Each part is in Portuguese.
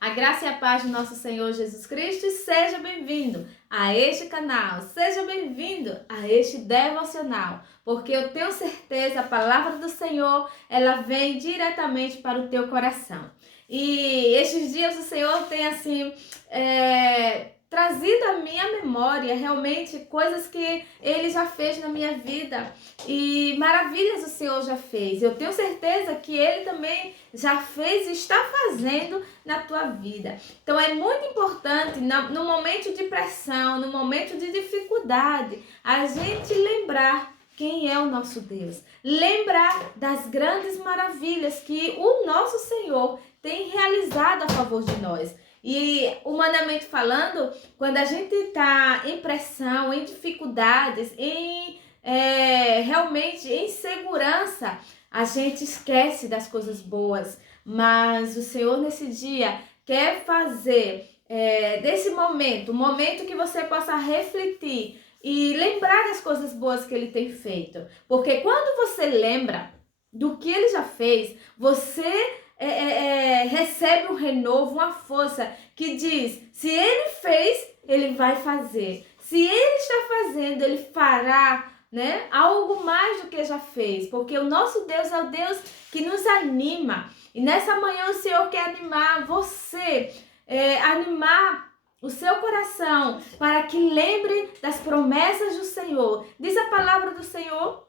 A graça e a paz do nosso Senhor Jesus Cristo, e seja bem-vindo a este canal, seja bem-vindo a este devocional, porque eu tenho certeza, a palavra do Senhor, ela vem diretamente para o teu coração. E estes dias o Senhor tem assim, trazido à minha memória realmente coisas que Ele já fez na minha vida e maravilhas o Senhor já fez. Eu tenho certeza que Ele também já fez e está fazendo na tua vida. Então é muito importante no momento de pressão, no momento de dificuldade, a gente lembrar quem é o nosso Deus. Lembrar das grandes maravilhas que o nosso Senhor tem realizado a favor de nós. E humanamente falando, quando a gente está em pressão, em dificuldades, realmente em insegurança, a gente esquece das coisas boas. Mas o Senhor nesse dia quer fazer desse momento, um momento que você possa refletir e lembrar das coisas boas que Ele tem feito. Porque quando você lembra do que Ele já fez, você recebe um renovo, uma força que diz, se Ele fez, Ele vai fazer. Se Ele está fazendo, Ele fará, né, algo mais do que já fez. Porque o nosso Deus é o Deus que nos anima. E nessa manhã o Senhor quer animar você, animar o seu coração para que lembre das promessas do Senhor. Diz a palavra do Senhor: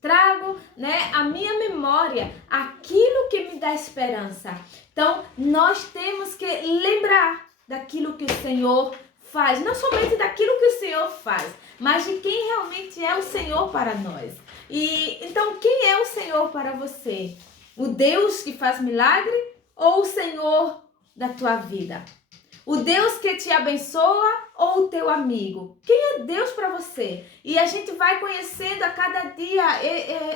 trago, né, a minha memória aquilo que me dá esperança. Então, nós temos que lembrar daquilo que o Senhor faz, não somente daquilo que o Senhor faz, mas de quem realmente é o Senhor para nós. E então, quem é o Senhor para você? O Deus que faz milagre ou o Senhor da tua vida? O Deus que te abençoa ou o teu amigo? Quem é Deus para você? E a gente vai conhecendo a cada dia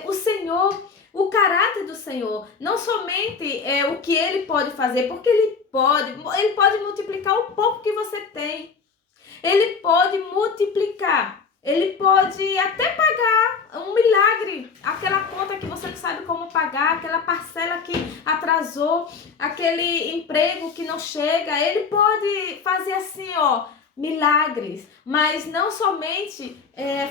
o Senhor, o caráter do Senhor. Não somente o que Ele pode fazer, porque Ele pode multiplicar o pouco que você tem. Ele pode multiplicar. Ele pode até pagar um milagre, aquela conta que você não sabe como pagar, aquela parcela que atrasou, aquele emprego que não chega. Ele pode fazer assim, milagres, mas não somente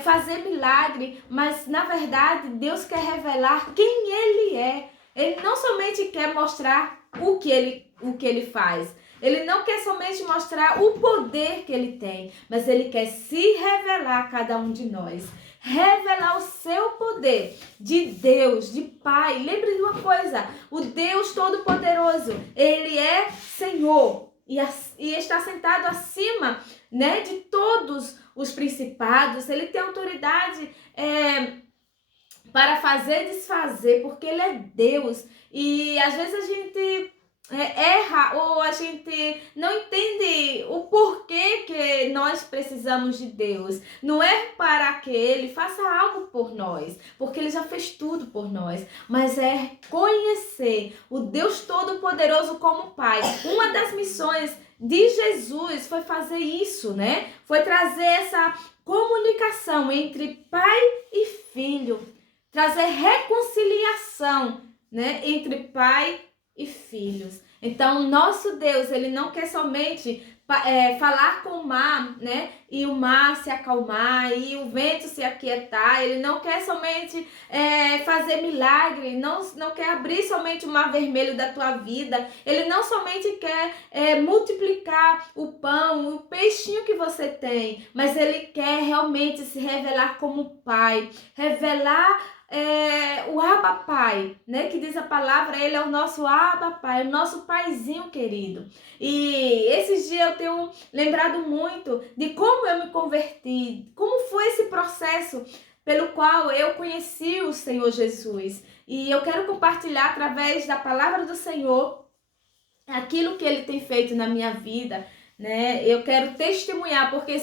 fazer milagre, mas na verdade Deus quer revelar quem Ele é. Ele não somente quer mostrar o que ele faz. Ele não quer somente mostrar o poder que Ele tem, mas Ele quer se revelar a cada um de nós. Revelar o seu poder de Deus, de Pai. Lembre de uma coisa, o Deus Todo-Poderoso, Ele é Senhor e está sentado acima, né, de todos os principados. Ele tem autoridade para fazer e desfazer, porque Ele é Deus. E às vezes a gente erra ou a gente não entende o porquê que nós precisamos de Deus. Não é para que Ele faça algo por nós, porque Ele já fez tudo por nós, mas é conhecer o Deus Todo-Poderoso como Pai. Uma das missões de Jesus foi fazer isso, né? Foi trazer essa comunicação entre pai e filho, trazer reconciliação, né, entre pai e filhos. Então, nosso Deus, Ele não quer somente falar com o mar, né, e o mar se acalmar e o vento se aquietar. Ele não quer somente fazer milagre, não quer abrir somente o mar vermelho da tua vida. Ele não somente quer multiplicar o pão, o peixinho que você tem, mas Ele quer realmente se revelar como Pai, revelar o Abba Pai, né? Que diz a palavra, Ele é o nosso Abba Pai, o nosso paizinho querido. E esses dias eu tenho lembrado muito de como eu me converti, como foi esse processo pelo qual eu conheci o Senhor Jesus. E eu quero compartilhar através da palavra do Senhor aquilo que Ele tem feito na minha vida, né? Eu quero testemunhar, porque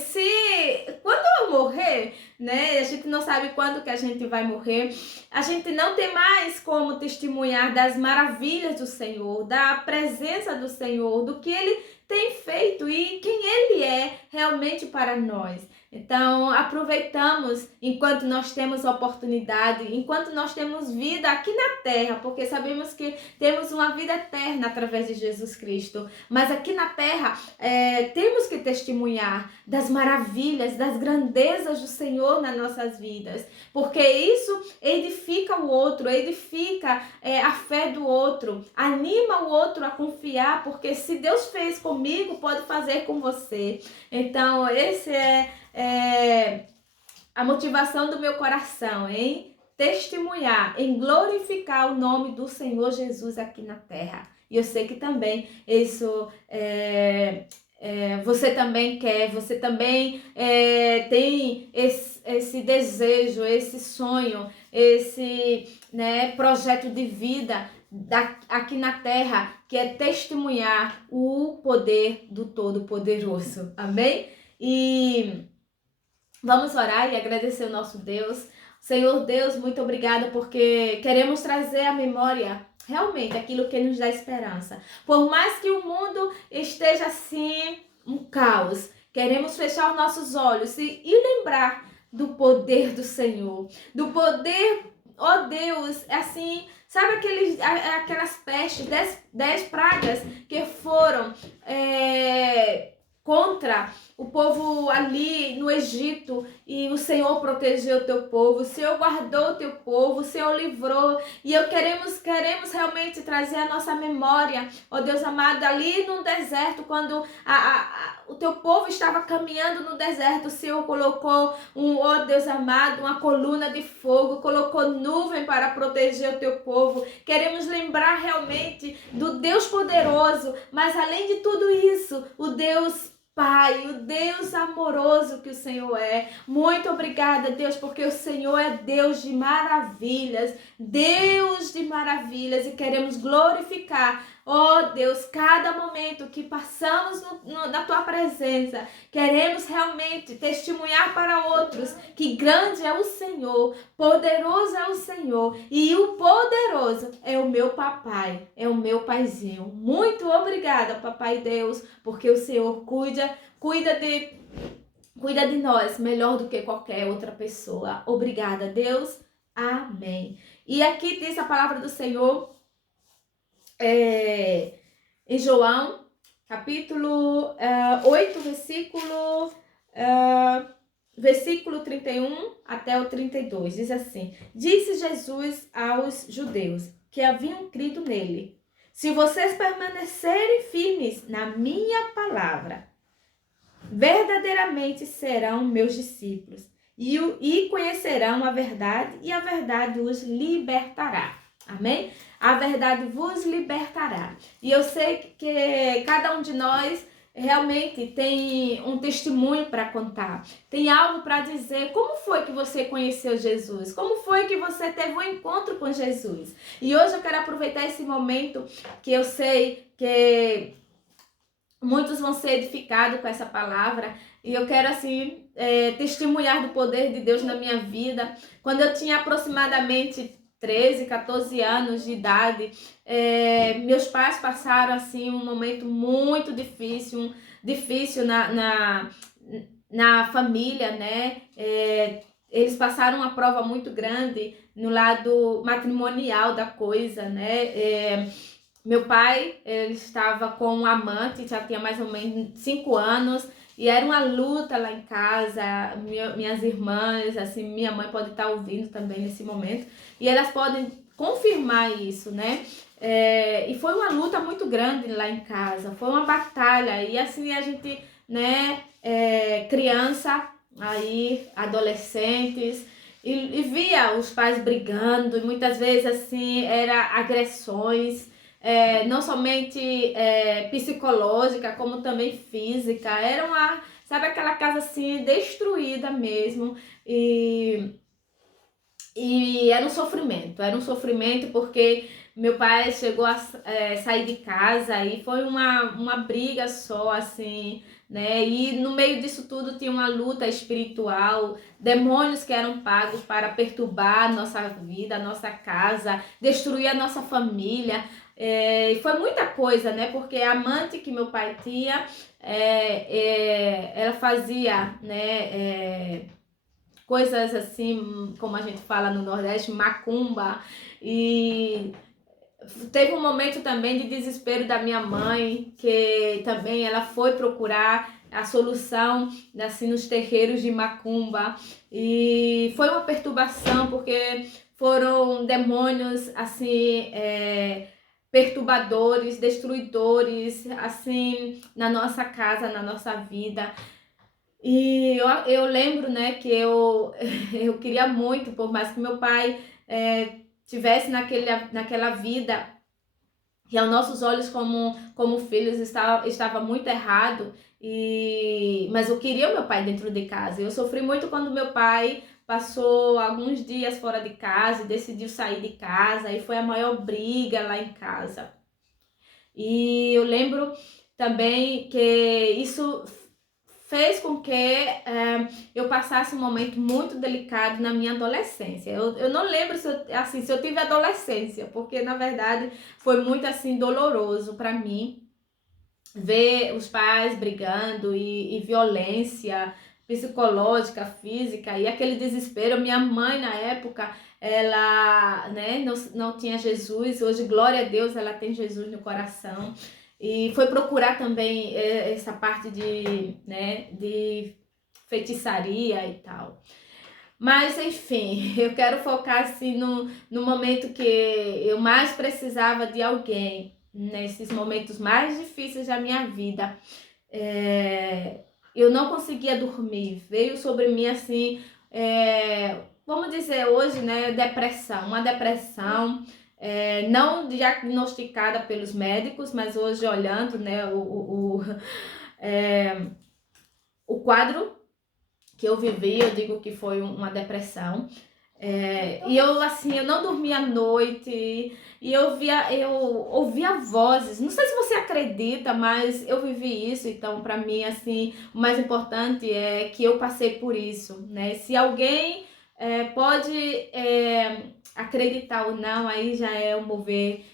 quando eu morrer, né, a gente não sabe quando que a gente vai morrer, a gente não tem mais como testemunhar das maravilhas do Senhor, da presença do Senhor, do que Ele tem feito e quem Ele é realmente para nós. Então, aproveitamos enquanto nós temos oportunidade, enquanto nós temos vida aqui na terra, porque sabemos que temos uma vida eterna através de Jesus Cristo. Mas aqui na terra, temos que testemunhar das maravilhas, das grandezas do Senhor nas nossas vidas, porque isso edifica o outro, edifica a fé do outro, anima o outro a confiar, porque se Deus fez comigo, pode fazer com você. Então, esse é a motivação do meu coração, em testemunhar, em glorificar o nome do Senhor Jesus aqui na terra. E eu sei que também isso você também quer, você também tem esse desejo, esse sonho, esse projeto de vida aqui na terra, que é testemunhar o poder do Todo-Poderoso. Amém? E vamos orar e agradecer o nosso Deus. Senhor Deus, muito obrigada, porque queremos trazer à memória realmente aquilo que nos dá esperança. Por mais que o mundo esteja assim, um caos, queremos fechar os nossos olhos e lembrar do poder do Senhor. Do poder, ó Deus, assim, sabe aquelas pestes, 10 pragas que foram contra o povo ali no Egito, e o Senhor protegeu o teu povo, o Senhor guardou o teu povo, o Senhor livrou, e queremos realmente trazer a nossa memória, ó Deus amado, ali no deserto, quando o teu povo estava caminhando no deserto, o Senhor colocou ó Deus amado, uma coluna de fogo, colocou nuvem para proteger o teu povo. Queremos lembrar realmente do Deus poderoso, mas além de tudo isso, o Deus Pai, o Deus amoroso que o Senhor é. Muito obrigada, Deus, porque o Senhor é Deus de maravilhas, e queremos glorificar, ó Deus, cada momento que passamos na Tua presença. Queremos realmente testemunhar para outros que grande é o Senhor, poderoso é o Senhor, e o poderoso é o meu papai, é o meu paizinho. Muito obrigada, Papai Deus, porque o Senhor cuida de nós melhor do que qualquer outra pessoa. Obrigada, Deus. Amém. E aqui diz a palavra do Senhor em João, capítulo 8, versículo 31 até o 32. Diz assim: Disse Jesus aos judeus que haviam crido nele: Se vocês permanecerem firmes na minha palavra, verdadeiramente serão meus discípulos e conhecerão a verdade, e a verdade os libertará. Amém? A verdade vos libertará. E eu sei que cada um de nós realmente tem um testemunho para contar, tem algo para dizer. Como foi que você conheceu Jesus? Como foi que você teve um encontro com Jesus? E hoje eu quero aproveitar esse momento, que eu sei que muitos vão ser edificados com essa palavra, e eu quero assim testemunhar do poder de Deus na minha vida. Quando eu tinha aproximadamente 13, 14 anos de idade, meus pais passaram assim um momento muito difícil na família, né? Eles passaram uma prova muito grande no lado matrimonial da coisa, né? Meu pai, ele estava com um amante, já tinha mais ou menos 5 anos, e era uma luta lá em casa. Minhas irmãs, assim, minha mãe pode estar ouvindo também nesse momento, e elas podem confirmar isso, né? E foi uma luta muito grande lá em casa, foi uma batalha, e assim a gente, né, criança, aí adolescentes, e via os pais brigando, e muitas vezes assim, era agressões, não somente psicológica, como também física. Era sabe, aquela casa assim, destruída mesmo, e era um sofrimento, porque meu pai chegou a sair de casa, e foi uma briga só, assim, né? E no meio disso tudo tinha uma luta espiritual, demônios que eram pagos para perturbar a nossa vida, a nossa casa, destruir a nossa família. E foi muita coisa, né? Porque a amante que meu pai tinha, ela fazia, né? Coisas assim, como a gente fala no Nordeste, macumba. E teve um momento também de desespero da minha mãe, que também ela foi procurar a solução assim nos terreiros de macumba, e foi uma perturbação porque foram demônios assim, perturbadores, destruidores assim na nossa casa, na nossa vida. E eu lembro, né, que eu queria muito, por mais que meu pai tivesse naquela vida, que aos nossos olhos como filhos estava muito errado, mas eu queria o meu pai dentro de casa. Eu sofri muito quando meu pai passou alguns dias fora de casa e decidiu sair de casa, e foi a maior briga lá em casa. E eu lembro também que isso fez com que eu passasse um momento muito delicado na minha adolescência. Eu não lembro se eu tive adolescência, porque na verdade foi muito assim doloroso para mim ver os pais brigando e violência psicológica, física, e aquele desespero. Minha mãe na época, ela, né, não tinha Jesus. Hoje, glória a Deus, ela tem Jesus no coração, e foi procurar também essa parte de, né, de feitiçaria e tal. Mas enfim, eu quero focar assim no momento que eu mais precisava de alguém, nesses momentos mais difíceis da minha vida. Eu não conseguia dormir, veio sobre mim assim, vamos dizer hoje, né, depressão, uma depressão, não diagnosticada pelos médicos, mas hoje olhando, né, o quadro que eu vivi, eu digo que foi uma depressão. E eu assim, eu não dormia à noite, e eu ouvia vozes. Não sei se você acredita, mas eu vivi isso. Então, para mim, assim, o mais importante é que eu passei por isso, né? Se alguém pode acreditar ou não, aí já é o mover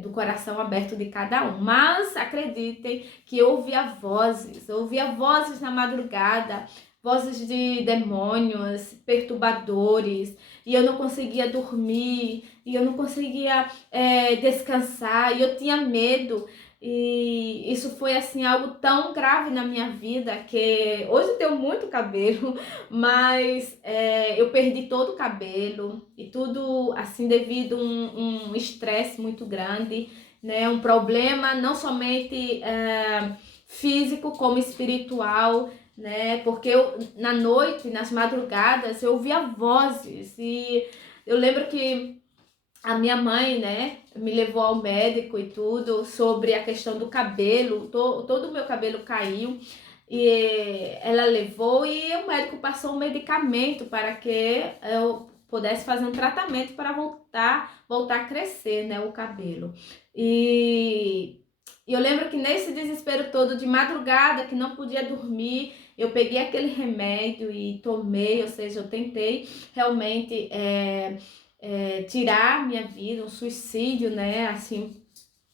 do coração aberto de cada um. Mas acreditem que eu ouvia vozes na madrugada, vozes de demônios, perturbadores, e eu não conseguia dormir, e eu não conseguia descansar, e eu tinha medo. E isso foi assim algo tão grave na minha vida, que hoje eu tenho muito cabelo, mas eu perdi todo o cabelo, e tudo assim devido a um estresse muito grande, né? Um problema não somente físico como espiritual, né? Porque na noite, nas madrugadas, eu ouvia vozes, e eu lembro que a minha mãe, né, me levou ao médico e tudo sobre a questão do cabelo. Todo o meu cabelo caiu, e ela levou, e o médico passou um medicamento para que eu pudesse fazer um tratamento para voltar a crescer, né, o cabelo. E eu lembro que nesse desespero todo de madrugada, que não podia dormir, eu peguei aquele remédio e tomei, ou seja, eu tentei realmente tirar minha vida, um suicídio, né, assim,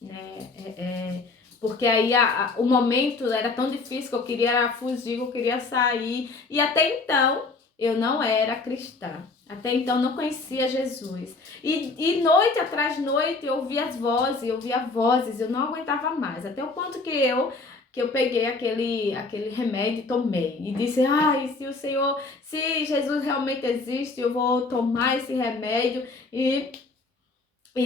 né, porque aí o momento era tão difícil que eu queria fugir, eu queria sair, e até então eu não era cristã. Até então não conhecia Jesus. E noite atrás noite eu ouvia vozes, eu não aguentava mais. Até o ponto que eu peguei aquele remédio e tomei. E disse, ai, se Jesus realmente existe, eu vou tomar esse remédio e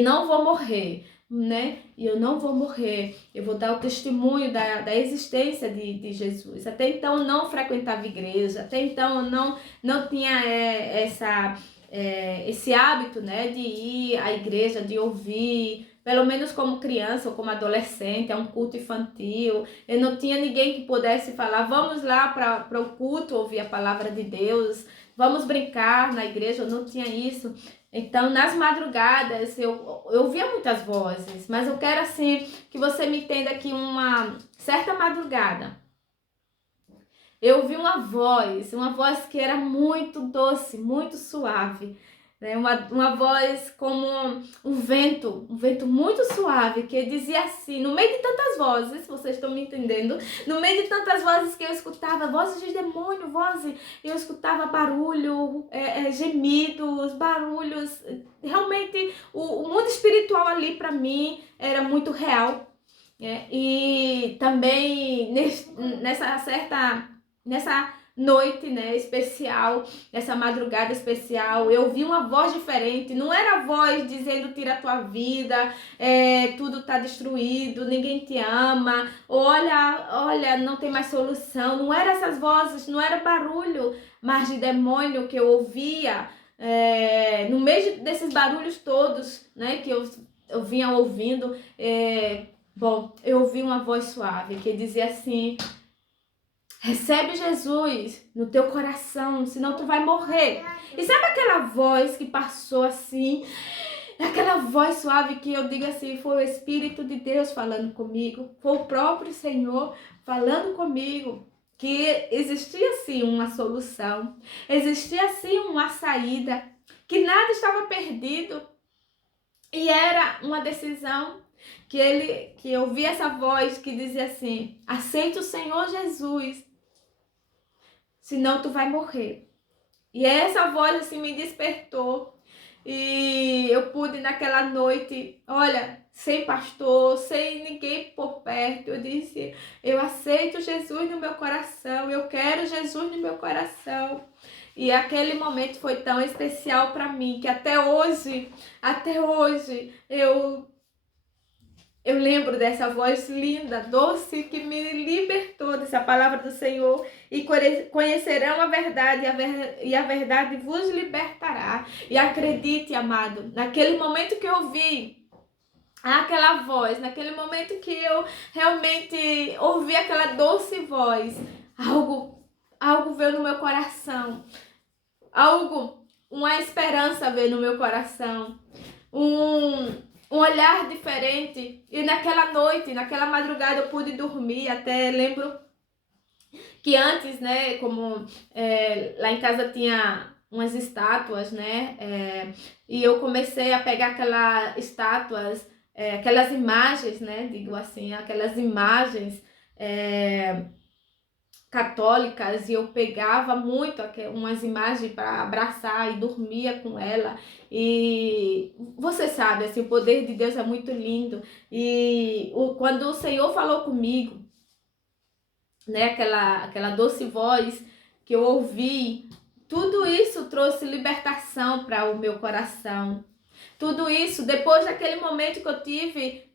não vou morrer, né? E eu não vou morrer, eu vou dar o testemunho da existência de Jesus. Até então eu não frequentava igreja, até então eu não tinha esse hábito, né, de ir à igreja, de ouvir, pelo menos como criança ou como adolescente, é um culto infantil. Eu não tinha ninguém que pudesse falar, vamos lá para o culto ouvir a palavra de Deus, vamos brincar na igreja. Eu não tinha isso. Então, nas madrugadas, eu ouvia muitas vozes, mas eu quero, assim, que você me entenda que uma certa madrugada, eu ouvi uma voz que era muito doce, muito suave, né? Uma voz como um vento muito suave, que dizia assim, no meio de tantas vozes, vocês estão me entendendo? No meio de tantas vozes que eu escutava, vozes de demônio, vozes, eu escutava barulho, gemidos, barulhos, realmente o mundo espiritual ali para mim era muito real. E também nessa noite, né, especial, nessa madrugada especial, eu vi uma voz diferente. Não era a voz dizendo tira a tua vida, tudo tá destruído, ninguém te ama, olha, não tem mais solução. Não eram essas vozes, não era barulho, mas de demônio que eu ouvia. No meio desses barulhos todos, né, que eu vinha ouvindo, eu ouvi uma voz suave que dizia assim: recebe Jesus no teu coração, senão tu vai morrer. E sabe aquela voz que passou assim? Aquela voz suave que eu digo assim, foi o Espírito de Deus falando comigo, foi o próprio Senhor falando comigo, que existia sim uma solução, existia sim uma saída, que nada estava perdido e era uma decisão. Que eu vi essa voz que dizia assim: aceita o Senhor Jesus, senão tu vai morrer. E essa voz assim me despertou. E eu pude naquela noite, olha, sem pastor, sem ninguém por perto, eu disse: eu aceito Jesus no meu coração, eu quero Jesus no meu coração. E aquele momento foi tão especial para mim que até hoje eu lembro dessa voz linda, doce, que me libertou dessa palavra do Senhor. E conhecerão a verdade, e a verdade vos libertará. E acredite, amado, naquele momento que eu ouvi aquela voz, naquele momento que eu realmente ouvi aquela doce voz, algo veio no meu coração. Uma esperança veio no meu coração. Um olhar diferente. E naquela noite, naquela madrugada eu pude dormir. Até lembro que antes, né, como lá em casa tinha umas estátuas, né, e eu comecei a pegar aquelas estátuas, aquelas imagens, né, digo assim, aquelas imagens católicas, e eu pegava muito umas imagens para abraçar e dormia com ela. E você sabe, assim, o poder de Deus é muito lindo. E quando o Senhor falou comigo, né, aquela doce voz que eu ouvi, tudo isso trouxe libertação para o meu coração. Tudo isso, depois daquele momento que eu tive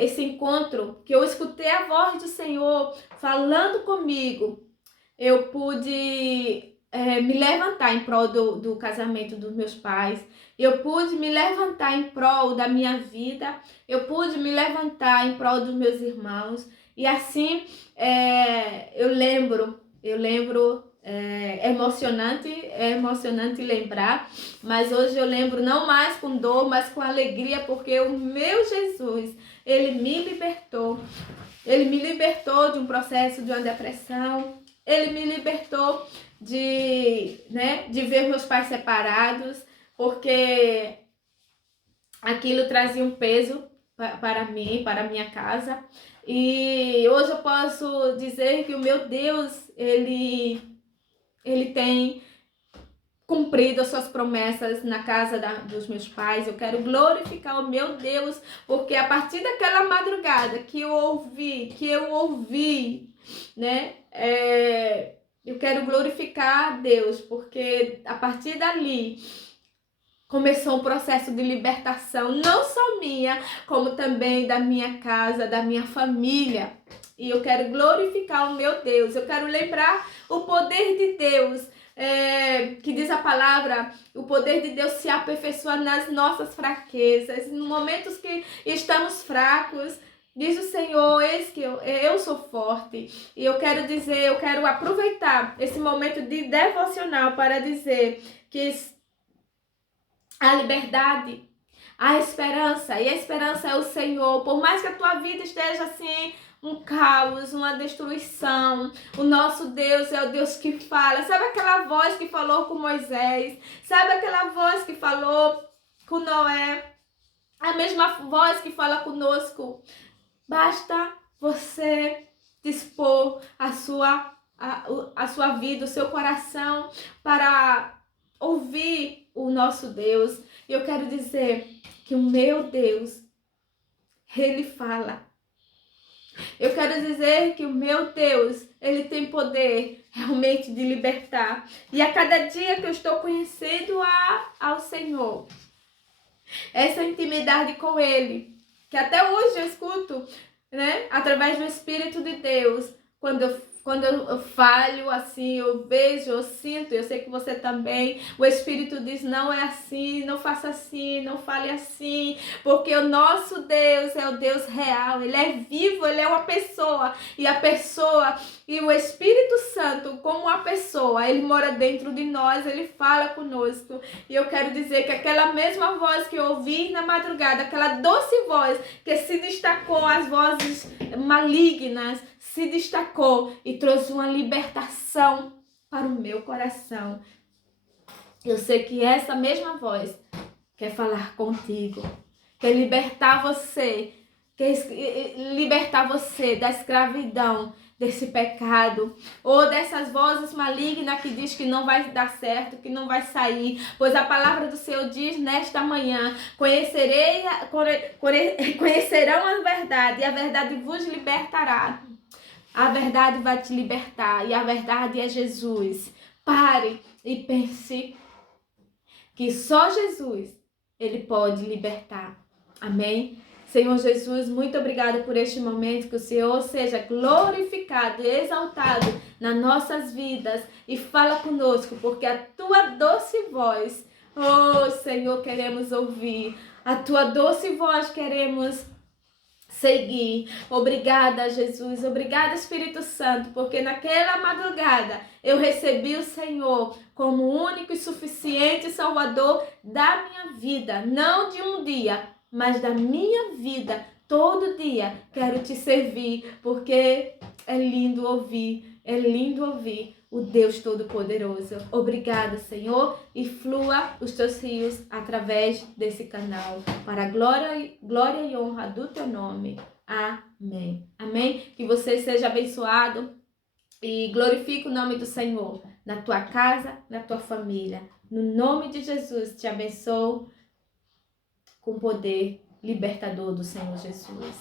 esse encontro, que eu escutei a voz do Senhor falando comigo, eu pude me levantar em prol do casamento dos meus pais, eu pude me levantar em prol da minha vida, eu pude me levantar em prol dos meus irmãos, e assim eu lembro, é emocionante lembrar, mas hoje eu lembro não mais com dor, mas com alegria, porque o meu Jesus, ele me libertou de um processo de uma depressão, ele me libertou de ver meus pais separados, porque aquilo trazia um peso para mim, para a minha casa. E hoje eu posso dizer que o meu Deus, ele tem cumprido as suas promessas na casa dos meus pais. Eu quero glorificar o meu Deus, porque a partir daquela madrugada que eu ouvi, né, eu quero glorificar a Deus, porque a partir dali começou um processo de libertação, não só minha, como também da minha casa, da minha família. E eu quero glorificar o meu Deus, eu quero lembrar o poder de Deus, que diz a palavra, o poder de Deus se aperfeiçoa nas nossas fraquezas, em momentos que estamos fracos. Diz o Senhor, eis que eu sou forte. E eu quero aproveitar esse momento de devocional para dizer que a a esperança, e a esperança é o Senhor. Por mais que a tua vida esteja assim, um caos, uma destruição, o nosso Deus é o Deus que fala. Sabe aquela voz que falou com Moisés? Sabe aquela voz que falou com Noé? A mesma voz que fala conosco. Basta você dispor a sua vida, o seu coração para ouvir o nosso Deus. E eu quero dizer que o meu Deus, Ele fala. Eu quero dizer que o meu Deus, Ele tem poder realmente de libertar. E a cada dia que eu estou conhecendo ao Senhor, essa intimidade com Ele, que até hoje eu escuto, né, através do Espírito de Deus, quando eu falho assim, eu vejo, eu sinto, eu sei que você também, o Espírito diz, não é assim, não faça assim, não fale assim, porque o nosso Deus é o Deus real, Ele é vivo, Ele é uma pessoa, e o Espírito Santo, como uma pessoa, Ele mora dentro de nós, Ele fala conosco, e eu quero dizer que aquela mesma voz que eu ouvi na madrugada, aquela doce voz que se destacou, as vozes malignas, se destacou e trouxe uma libertação para o meu coração. Eu sei que essa mesma voz quer falar contigo, quer libertar você da escravidão, desse pecado, ou dessas vozes malignas que diz que não vai dar certo, que não vai sair, pois a palavra do Senhor diz nesta manhã, conhecerão a verdade, e a verdade vos libertará. A verdade vai te libertar, e a verdade é Jesus. Pare e pense que só Jesus, Ele pode libertar. Amém? Senhor Jesus, muito obrigada por este momento, que o Senhor seja glorificado e exaltado nas nossas vidas, e fala conosco, porque a tua doce voz, oh Senhor, queremos ouvir, a tua doce voz queremos seguir. Obrigada, Jesus, obrigada, Espírito Santo, porque naquela madrugada eu recebi o Senhor como único e suficiente Salvador da minha vida, não de um dia, mas da minha vida. Todo dia quero te servir, porque é lindo ouvir o Deus Todo-Poderoso. Obrigada, Senhor, e flua os teus rios através desse canal, para a glória e honra do teu nome. Amém. Amém? Que você seja abençoado e glorifique o nome do Senhor na tua casa, na tua família. No nome de Jesus, te abençoo com o poder libertador do Senhor Jesus.